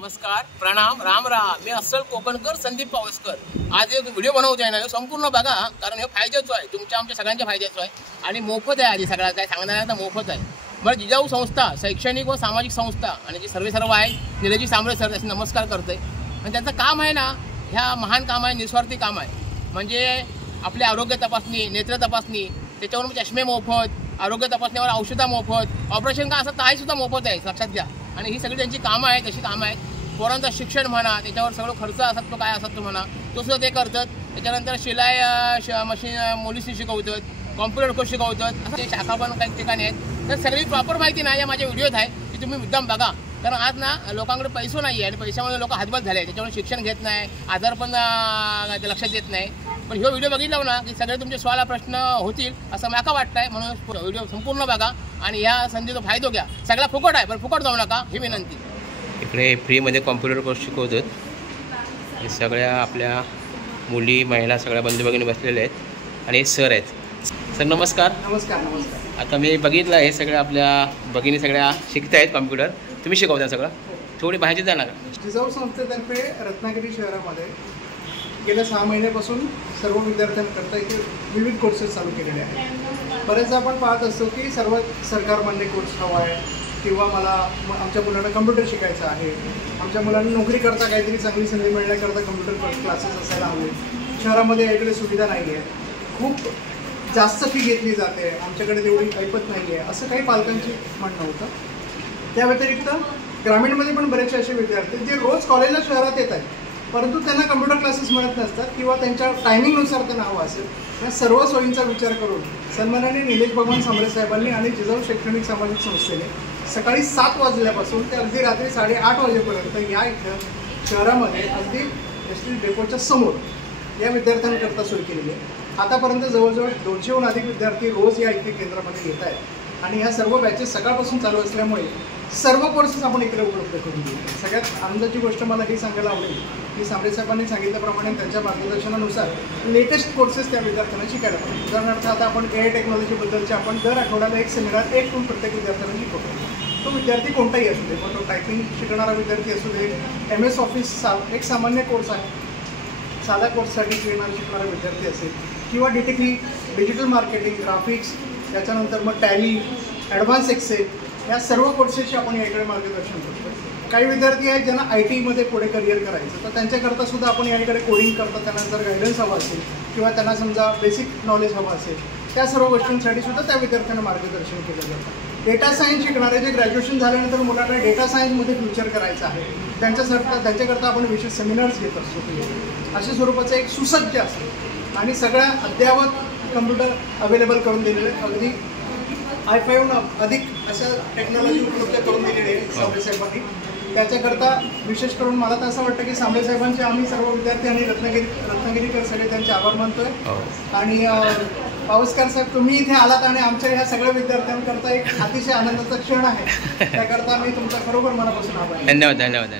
नमस्कार, प्रणाम, राम राम. मी अस्सल कोकणकर संदीप पावसकर. आज एक व्हिडिओ बनवतोय ना, संपूर्ण बघा, कारण हे फायद्याचं आहे, तुमच्या आमच्या सगळ्यांच्या फायद्याचं आहे आणि मोफत आहे. आधी सगळं काय सांगणार तर मोफत आहे. बरं, जिजाऊ संस्था शैक्षणिक व सामाजिक संस्था आणि जी सर्व आहे निलेजी सांबळे सर त्याचे नमस्कार करते. आणि त्यांचं काम आहे ना, ह्या महान काम आहे, निस्वार्थी काम आहे. म्हणजे आपले आरोग्य तपासणी, नेत्र तपासणी, त्याच्यावर चष्मे मोफत, आरोग्य तपासणीवर औषधं मोफत, ऑपरेशन का असं काही सुद्धा मोफत आहे, लक्षात घ्या. आणि ही सगळी त्यांची कामं आहेत, तशी कामं आहेत. पोरांचं शिक्षण म्हणा, त्याच्यावर सगळं खर्च असतो, काय असतो म्हणा, तो सुद्धा ते करतात. त्याच्यानंतर शिलाई मशीन मुलीशी शिकवतात, कॉम्प्युटर कोर्स शिकवतात. असं ते शाखा पण काही ठिकाणी आहेत. तर सगळी प्रॉपर माहिती नाही या माझ्या व्हिडिओत आहे, की तुम्ही मुद्दाम बघा. कारण आज ना लोकांकडे पैसे नाही आहे आणि पैशामुळे लोक हातभात झाले, त्याच्यामुळे शिक्षण घेत नाही, आजार पण लक्षात येत नाही. पण हा व्हिडिओ बघितला ना की सगळे तुमचे सवाल प्रश्न होतील असं मला वाटतंय. म्हणून व्हिडिओ संपूर्ण बघा आणि या संधीचा फायदा घ्या. सगळा फुकट आहे, पण फुकट जाऊ नका ही विनंती. इकडे फ्रीमध्ये कॉम्प्युटर कोर्स शिकवतात. हे सगळ्या आपल्या मुली महिला सगळ्या बंधू भगिनी बसलेल्या आहेत आणि सर आहेत. सर नमस्कार. नमस्कार. नमस्कार. आता मी बघितलं हे सगळ्या आपल्या भगिनी सगळ्या शिकत आहेत कॉम्प्युटर. तुम्ही शिकवता सगळं, थोडी माहिती द्या ना. जिजाऊ संस्थेतर्फे रत्नागिरी शहरामध्ये गेल्या 6 महिन्यापासून सर्व विद्यार्थ्यांकरता इथे विविध कोर्सेस चालू केलेले आहेत. बरेचदा आपण पाहत असतो की सर्व सरकारमान्य कोर्स हवा आहे किंवा मला आमच्या मुलांना कम्प्युटर शिकायचं आहे, आमच्या मुलांना नोकरी करता काहीतरी चांगली संधी मिळण्याकरता कम्प्युटर क्लासेस असायला हवे. शहरामध्ये याकडे सुविधा नाही आहे, खूप जास्त फी घेतली जाते, आमच्याकडे तेवढी ऐपत नाही आहे, असं काही पालकांची म्हणणं होतं. त्या व्यतिरिक्त ग्रामीणमध्ये पण बरेचसे असे विद्यार्थी जे रोज कॉलेजला शहरात येत आहेत, परंतु त्यांना कम्प्युटर क्लासेस मिळत नसतात किंवा त्यांच्या टायमिंगनुसार त्यांना हवं असेल. या सर्व सोयींचा विचार करून सन्माननीय निलेश भगवान सांबळे साहेबांनी आणि जिजाऊ शैक्षणिक सामाजिक संस्थेने सकाळी 7 वाजल्यापासून ते अगदी रात्री 8:30 वाजेपर्यंत या इथं शहरामध्ये अगदी एस टी डेपोच्या समोर या विद्यार्थ्यांकरता सोय केलेली आहे. आतापर्यंत जवळजवळ 200हून अधिक विद्यार्थी रोज या इथे केंद्रामध्ये येत आहेत आणि ह्या सर्व बॅचेस सकाळपासून चालू असल्यामुळे सर्व कोर्सेस आपण इकडे उपलब्ध करून देऊ. सगळ्यात आनंदाची गोष्ट मला ही सांगायला आवडेल की सांबळे साहेबांनी सांगितल्याप्रमाणे त्यांच्या मार्गदर्शनानुसार लेटेस्ट कोर्सेस त्या विद्यार्थ्यांना शिकायला पाहिजे. उदाहरणार्थ आता आपण AI टेक्नॉलॉजीबद्दलचे आपण दर आठवड्याला एक सेमिनार प्रत्येक विद्यार्थ्यांना शिकवतो. तो विद्यार्थी कोणताही असू दे, पण तो टायपिंग शिकणारा विद्यार्थी असू दे, MS ऑफिस एक सामान्य कोर्स आहे, साधा कोर्ससाठी शिकणारा विद्यार्थी असेल किंवा DT3 डिजिटल मार्केटिंग, ग्राफिक्स, त्याच्यानंतर मग टॅली, ॲडव्हान्स एक्सेल, या सर्व कोर्सेसचे आपण याकडे मार्गदर्शन करतो. काही विद्यार्थी आहेत ज्यांना IT मध्ये पुढे करिअर करायचं, तर त्यांच्याकरता सुद्धा आपण याकडे कोडिंग करतो. त्यांना जर गायडन्स हवा असेल किंवा त्यांना समजा बेसिक नॉलेज हवं असेल, त्या सर्व गोष्टींसाठी सुद्धा त्या विद्यार्थ्यांना मार्गदर्शन केलं जातं. डेटा सायन्स शिकणारे जे ग्रॅज्युएशन झाल्यानंतर मुलांना डेटा सायन्समध्ये फ्युचर करायचं आहे, त्यांच्याकरता आपण विशेष सेमिनार्स घेत असतो. अशा स्वरूपाचं एक सुसज्ज असतं आणि सगळ्या अद्ययावत कम्प्युटर अवेलेबल करून दिलेले, अगदी i5 अधिक अशा टेक्नॉलॉजी उपलब्ध करून दिलेली आहे सांबळे साहेबांनी. त्याच्याकरता विशेष करून मला तर असं वाटतं की सांबळे साहेबांचे आम्ही सर्व विद्यार्थी आणि रत्नागिरीकर सगळे त्यांचे आभार मानतोय. आणि पावसकर साहेब, तुम्ही इथे आलात आणि आमच्या ह्या सगळ्या विद्यार्थ्यांकरता एक अतिशय आनंदाचा क्षण आहे, त्याकरता मी तुमचा खरोखर मनापासून आभार. धन्यवाद. धन्यवाद.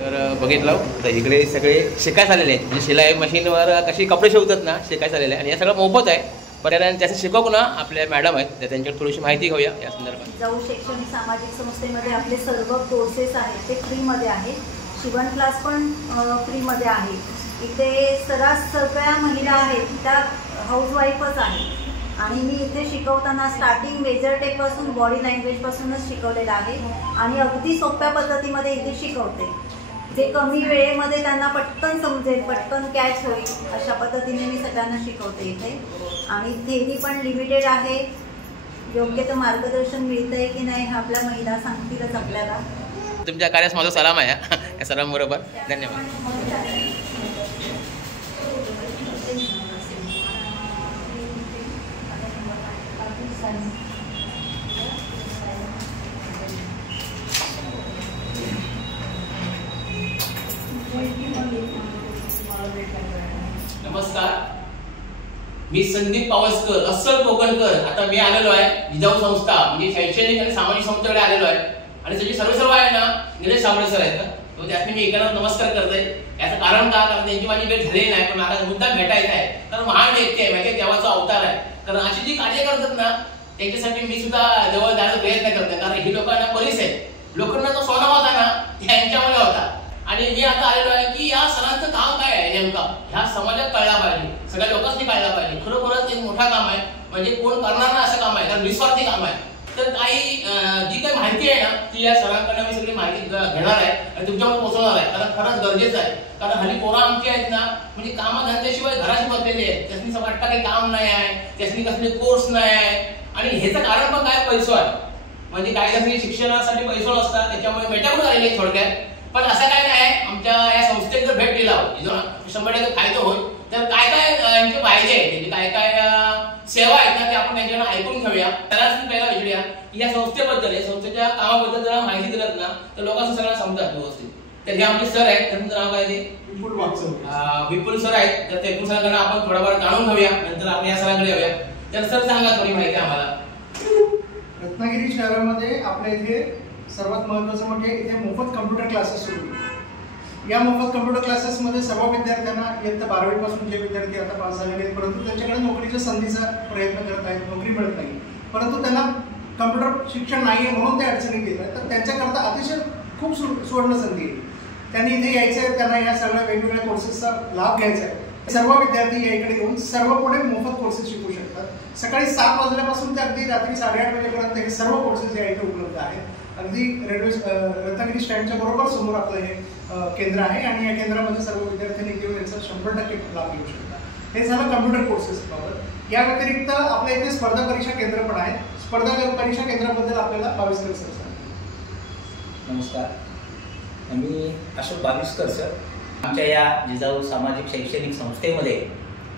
तर बघितलं तर इकडे सगळे शिकायला आलेले आहेत. म्हणजे शिलाई मशीनवर कशी कपडे शिवतात ना, शिकायला आलेले आहे आणि हे सगळं मोफत आहे. पर्यायाने त्याचं शिकवू ना आपल्या मॅडम आहेत, तर त्यांच्यावर थोडीशी माहिती घेऊया या संदर्भात. जिजाऊ शैक्षणिक सामाजिक संस्थेमध्ये आपले सर्व कोर्सेस आहेत ते फ्रीमध्ये आहेत. शिवण क्लास पण फ्रीमध्ये आहे. इथे सर्रास सगळ्या महिला आहेत त्या हाऊसवाईफच आहेत आणि मी इथे शिकवताना स्टार्टिंग मेजर टेकपासून बॉडी लँग्वेजपासूनच शिकवलेलं आहे आणि अगदी सोप्या पद्धतीमध्ये इथे शिकवते, जे कमी वेळेमध्ये त्यांना पटकन समजेल, पटकन कॅच होईल अशा पद्धतीने मी सगळ्यांना शिकवते इथे. आणि थेरी पण लिमिटेड आहे. योग्य ते मार्गदर्शन मिळतंय की नाही हे आपल्या महिला सांगतीलच आपल्याला. तुमच्या कार्यास माझा सलाम आहे या सर्वांबरोबर. धन्यवाद. नमस्कार, मी संदीप पावसकर, अस्सल कोकणकर. आता मी आलेलो आहे जिजाऊ संस्था म्हणजे शैक्षणिक आणि सामाजिक संस्थेकडे आलेलो आहे आणि त्याची सर्व आहे ना निलेश सांबळे सर आहेत ना, तो त्यासाठी मी एकाला नमस्कार करतोय. याचं कारण का, कारण त्यांची माझी भेट झालेली नाही, पण मला मुद्दा भेटायचा आहे. कारण महान व्यक्ती आहे, माझ्या देवाचा अवतार आहे. कारण अशी जी कार्य करतात ना त्यांच्यासाठी मी सुद्धा जवळ जाण्याचा प्रयत्न करतोय. कारण ही लोकांना बरीच आहेत. लोकांना जो सोना होता ना यांच्यामध्ये होता. आणि मी आता आलेलो आहे की या सरांचं काम काय आहे नेमकं ह्या समाजात कळला पाहिजे, सगळ्या लोकांनी कळला पाहिजे. खरोखरच एक मोठा काम आहे, म्हणजे कोण करणार ना असं काम आहे, कारण निस्वार्थी काम आहे. तर काही जी काही माहिती आहे ना ती या सरांकडनं मी सगळी माहिती घेणार आहे आणि तुमच्यावर पोहोचवणार आहे. कारण खरंच गरजेचं आहे. कारण हल्ली पोरं आमची आहेत ना म्हणजे कामधंद्याशिवाय घराशी बसलेले आहेत. त्यासनी असं वाटतं काही काम नाही आहे, त्यासनी कसले कोर्स नाही आहे. आणि ह्याचं कारण पण काय, पैसो आहे. म्हणजे काही जणांनी शिक्षणासाठी पैसो नसतात, त्याच्यामुळे मेटाकून आलेले थोडक्यात. पण असं काय नाही, आमच्या या संस्थेत जर भेट दिला 100% फायदा होईल. तर काय काय यांचे फायदे आहेत, त्यांची काय काय सेवा आहेत ना ते आपण त्यांच्याकडे ऐकून घेऊया. त्यालाच मी पहिला विचारूया की या संस्थेबद्दल, या संस्थेच्या कामाबद्दल जर माहिती दिलं ना तर लोकांना सगळं समजतात व्यवस्थित. तर हे आमचे सर आहेत, त्यांचं नाव काय ते विपुल सर आहेत. तर ते विपुल सरांकडे आपण थोडंफार जाणून घेऊया, नंतर आपण या सरांकडे येऊया. तर सर सांगा थोडी माहिती आम्हाला. रत्नागिरी शहरामध्ये आपल्या इथे सर्वात महत्त्वाचं म्हणजे इथे मोफत कम्प्युटर क्लासेस सुरू आहेत. या मोफत कम्प्युटर क्लासेसमध्ये सर्व विद्यार्थ्यांना इयत्ता 12वी पासून जे विद्यार्थी आता पास झालेले आहेत परंतु त्यांच्याकडे नोकरीच्या संधीचा प्रयत्न करत आहेत, नोकरी मिळत नाही, परंतु त्यांना कम्प्युटर शिक्षण नाही आहे म्हणून ते अडचणीत येत आहेत. तर त्यांच्याकरता अतिशय खूप सुवर्ण संधी आहे. त्यांनी इथे यायचं आहे, त्यांना या सगळ्या वेगवेगळ्या कोर्सेसचा लाभ घ्यायचा आहे. सर्व विद्यार्थी या इकडे येऊन सर्व पुढे मोफत कोर्सेस शिकू शकतात. सकाळी 7 वाजल्यापासून ते अगदी रात्री 8:30 वाजेपर्यंत हे सर्व कोर्सेस या इथे उपलब्ध आहेत. अगदी रेल्वे रत्नागिरी स्टँडच्या बरोबर समोर आपलं हे केंद्र आहे आणि या केंद्रामध्ये सर्व विद्यार्थ्यांनी घेऊन याचा 100% लाभ घेऊ शकतात. हे झालं कम्प्युटर कोर्सेस बाबत. या व्यतिरिक्त आपल्या इथे स्पर्धा परीक्षा केंद्र पण आहे. स्पर्धा परीक्षा केंद्राबद्दल आपल्याला बाविस्कर सर सांगा. नमस्कार, मी अशोक बाविस्कर सर. आमच्या या जिजाऊ सामाजिक शैक्षणिक संस्थेमध्ये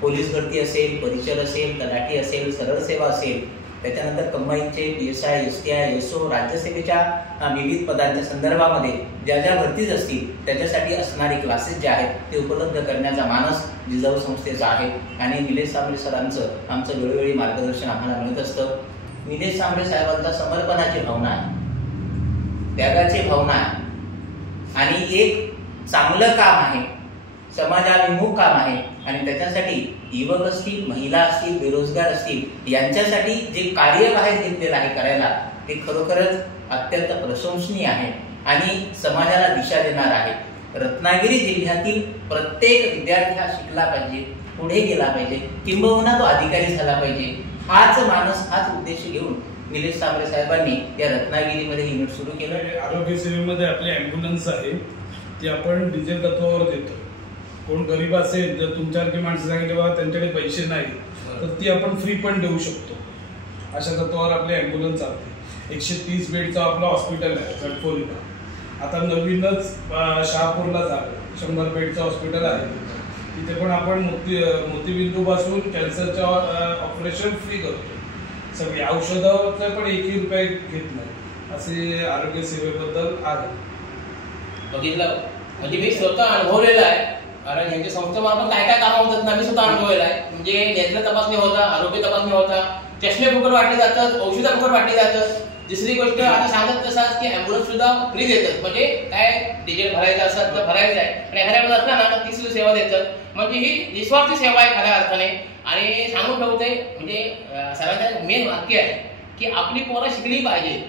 पोलीस भरती असेल, परिचर असेल, तलाठी असेल, सरळ सेवा असेल, त्याच्यानंतर कंबाईनचे PSI, STI, SO, राज्यसेवेच्या विविध पदांच्या संदर्भामध्ये ज्या ज्या भरतीज असतील त्याच्यासाठी असणारे क्लासेस जे आहेत ते उपलब्ध करण्याचा मानस जिजाऊ संस्थेचा आहे. आणि निलेश सांबरे सरांचं आमचं वेळोवेळी मार्गदर्शन आम्हाला मिळत असतं. निलेश सांबरे साहेबांचा समर्पणाची भावना आहे, त्यागाची भावना आहे आणि एक चांगलं काम आहे, समाजाभिमुख काम आहे. आणि त्याच्यासाठी युवक असतील, महिला असतील, बेरोजगार असतील यांच्यासाठी जे कार्य बाहेर घेतलेलं आहे करायला ते खरोखरच अत्यंत प्रशंसनीय आहे आणि समाजाला दिशा देणार आहे. रत्नागिरी जिल्ह्यातील प्रत्येक विद्यार्थी हा शिकला पाहिजे, पुढे गेला पाहिजे, किंबहुना तो अधिकारी झाला पाहिजे. हाच मानस, हाच उद्देश घेऊन निलेश सांबरे साहेबांनी या रत्नागिरीमध्ये युनिट सुरू केलं. आरोग्य सेवेमध्ये आपली ॲम्ब्युलन्स आहे ती आपण डिझेल तत्वावर देतो. कोण गरीब असेल जर तुमच्यासारखी माणसं सांगितले बाबा त्यांच्याकडे पैसे नाही तर ती आपण फ्री पण देऊ शकतो. अशा तत्वावर आपली ॲम्ब्युलन्स चालते. 130 बेडचं आपलं हॉस्पिटल आहे गडफोलीला. आता नवीनच शहापूरला झालं 100 बेडचं हॉस्पिटल आहे. तिथे पण आपण मोतीबिंदूपासून कॅन्सरचं ऑपरेशन फ्री करतो. सगळी औषधाचं पण 1 रुपये घेत नाही. असे आरोग्य सेवेबद्दल आहे. बघितलं म्हणजे मी स्वतः अनुभवलेलं आहे. कारण यांच्या संस्थेमार्फत काय काय कामं होतात ना मी स्वतः अनुभवलेलं आहे. म्हणजे नेत्र तपासणी होता, आरोग्य तपासणी होता, चष्मे फुकट वाटले जातात, औषधं फुकट वाटली जातात. दुसरी गोष्ट आता सांगत तसाच की ॲम्ब्युलन्स सुद्धा फ्री देतात. म्हणजे काय डिझेल भरायचं असतात तर भरायचं आहे आणि एखाद्याकडे असला ना तर ती सेवा देतात. म्हणजे ही निस्वार्थी सेवा आहे खऱ्या अर्थाने. आणि सांगून ठेवते म्हणजे सरांचं मेन वाक्य आहे की आपली पोरं शिकली पाहिजे.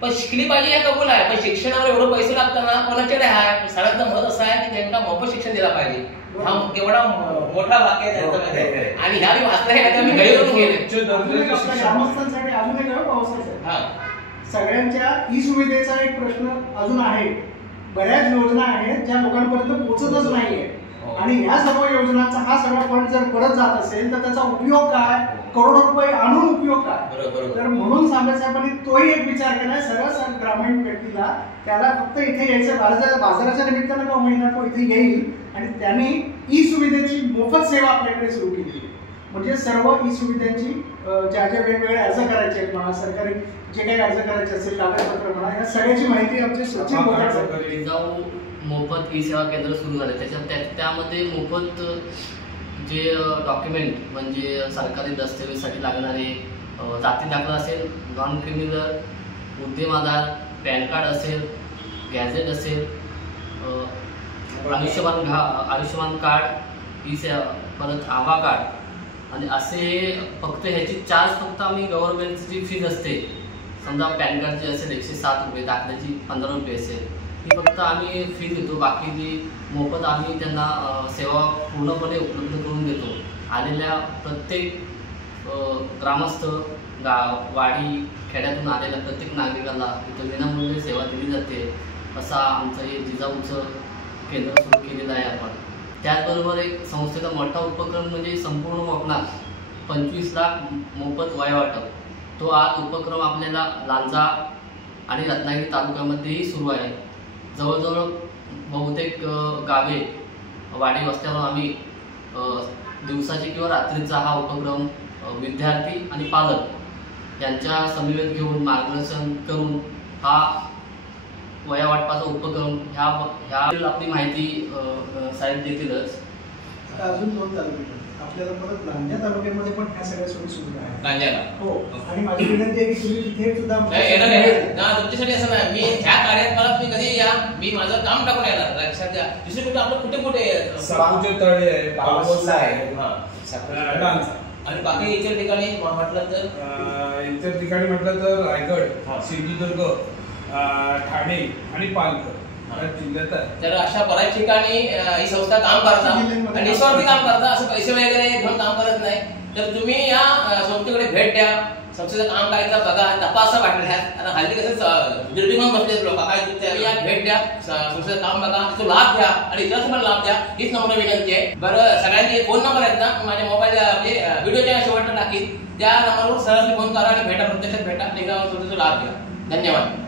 पण शिकली पाहिजे या कबूल आहे, पण शिक्षणावर एवढं पैसे लागताना कोणाकडे आहे. सरांचं मत असं आहे की त्यांना मोफत शिक्षण दिलं पाहिजे. हा एवढा मोठा वाक्य आहे त्यांचं. आणि ह्या मी वाचलं हे मी गैरून गेले. ग्रामस्थांसाठी अजून एक पावसाचं आहे. सगळ्यांच्या ई सुविधेचा एक प्रश्न अजून आहे. बऱ्याच योजना आहेत ज्या लोकांपर्यंत पोहोचतच नाहीये आणि ह्या सर्व योजनांचा हा सगळा फंड जर परत जात असेल तर त्याचा उपयोग काय, करोडो रुपये आणून उपयोग काय. तर म्हणून सांबरे साहेबांनी तोही एक विचार केलाय. सर्व ग्रामीण व्यक्तीला त्याला फक्त इथे यायचं बाजाराच्या निमित्तानं का होईना तो इथे येईल आणि त्यांनी ई सुविधेची मोफत सेवा आपल्याकडे सुरू केली. म्हणजे सर्व ई सुविधांची ज्या ज्या वेगवेगळे अर्ज करायचे आहेत म्हणा, सरकारी जे काही अर्ज करायचे असेल कागदपत्र म्हणा, या सगळ्याची माहिती आमचे सचिन बोलतात. मोफत ई सेवा केंद्र सुरू झाले. त्यामध्ये मोफत जे डॉक्युमेंट म्हणजे सरकारी दस्तावेजसाठी लागणारे जाती दाखला असेल, नॉन क्रिमिनल, उद्यम आधार, पॅन कार्ड असेल, गॅझेट असेल, आयुष्यमान कार्ड, ई सेवा, परत आभा कार्ड आणि असे फक्त ह्याची चार्ज फक्त आम्ही गव्हर्नमेंटची जी फीज असते, समजा पॅन कार्डची असेल 107 रुपये, दाखल्याची 15 रुपये असेल, ही फक्त आम्ही फी देतो. बाकी जी मोफत आम्ही त्यांना सेवा पूर्णपणे उपलब्ध करून देतो. आलेल्या प्रत्येक ग्रामस्थ, वाडी खेड्यातून आलेल्या प्रत्येक नागरिकाला इथं विनामूल्य सेवा दिली जाते. असा आमचं हे जिजाऊचं केंद्र सुरू केलेलं आहे आपण. त्याचबरोबर एक संस्थेचा मोठा उपक्रम म्हणजे संपूर्ण कोकणात 25 लाख मोफत वया वाटप. तो आज उपक्रम आपल्याला लांजा आणि रत्नागिरी तालुक्यामध्येही सुरू आहे. जवळजवळ बहुतेक गावे, वाडी वस्त्यावर आम्ही दिवसाची किंवा रात्रीचा हा उपक्रम विद्यार्थी आणि पालक यांच्या समवेत घेऊन मार्गदर्शन करून हा वया वाटपाचा उपक्रम ह्या आपली माहिती साहेब देतीलच. अजून 2 तालुके आपल्याला परत लांजा तालुक्यामध्ये पण ह्या सगळ्या सोयी सुविधा आहेत. लांजाला हो, आणि माझी विनंती आहे की तुम्ही तिथे सुद्धा तुमच्यासाठी असं नाही, मी ह्या कार्यात मला तुम्ही कधी या, मी माझं काम टाकून येणार. लक्षात घ्या, दुसरे कुठे आपलं कुठे सापूचे तळे आहे, पावसला आहे, आणि बाकी इतर ठिकाणी म्हटलं तर इतर ठिकाणी म्हटलं तर रायगड, सिंधुदुर्ग, ठाणे आणि पालघर जिल्ह्यात आहे. तर अशा बऱ्याच ठिकाणी ही संस्था काम करतात आणि निस्वार्थी काम करतात. असं पैसे वगैरे घेऊन काम करत नाही. तर तुम्ही या संस्थेकडे भेट द्या, संस्थेचं काम काय बघा, तपासा वाटल्या. आणि हल्ली कसं बिल्डिंग बसले लोक, काय या भेट द्या, संस्थेचं काम बघा, तो लाभ घ्या आणि इतरांना पण लाभ द्या. हीच नम्र विनंती आहे. बरं, सगळ्यांचे फोन नंबर आहेत ना, माझ्या मोबाईल व्हिडिओच्या शेवटला टाकीन, त्या नंबरवर सरळ फोन करा आणि भेटा, प्रत्यक्षात भेटा, निघावर लाभ घ्या. धन्यवाद.